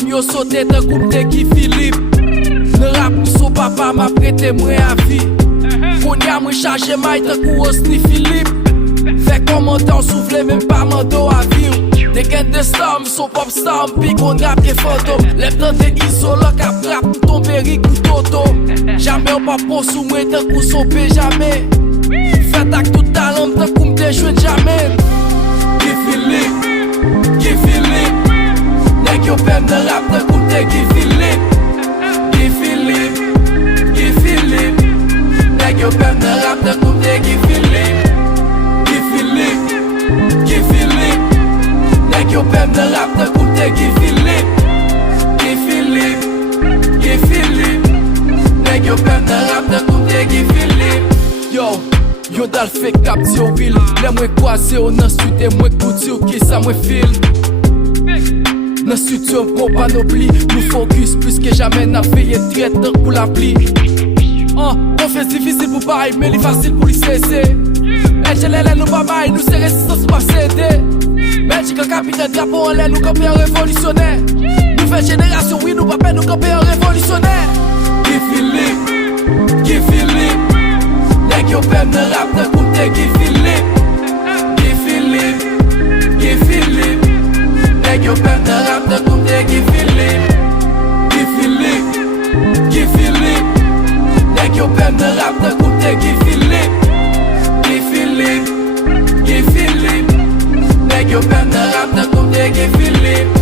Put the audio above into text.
boy yo sote tan koum te Guy Philippe. Nan rap ou son papa m'a prêté mwen avi. Konya mwen chaje may tan kou Osni Philippe. Fè komantan soufle même pas mando avi. Te gen de star, mi son pop star, pi kon rap ke fantôme. Lèp tan de isola kap rap pou tombe rik ou toto. Jamais ou pa pon sou mwen tan kou son pe jamais. Fèt ak tout talent tan kou mte jwen jamais. Guy Philippe, nèg yo pèm nan rap tan kou mte Guy Philippe. Guy Philippe, nèg yo pèm nan rap tan kou mte Guy Philippe. Guy Philippe, nèg yo pèm nan rap tan kou mte Guy Philippe. Guy Philippe, nèg yo pèm nan rap tan kou mte Guy Philippe. Yo dal fe kap di yo wil. Lè mwen kwaze yo nan studio mwen kouti yo ki sa mwen fil. Nan studio mwen panopli. Nou focus plus que jamais nan feye tret tan pou la pli. On fes difficile pou bay, mais li facile pou li cesse. LGLL nou pa bay, nou se resistance pa cede. Belgique le capitaine drapeau en l'air, nous camper un révolutionnaire. Nouvelle génération, oui, nous pa pen, nous camper un révolutionnaire. Guy Philippe, nèg yo pèm nan rap tan kou mte Guy Philippe. Guy Philippe, nèg yo pèm nan rap tan kou mte Guy Philippe. Guy Philippe, nèg yo pèm nan rap tan kou mte Guy Philippe. Guy Philippe, nèg yo pèm nan rap tan kou mte Guy Philippe.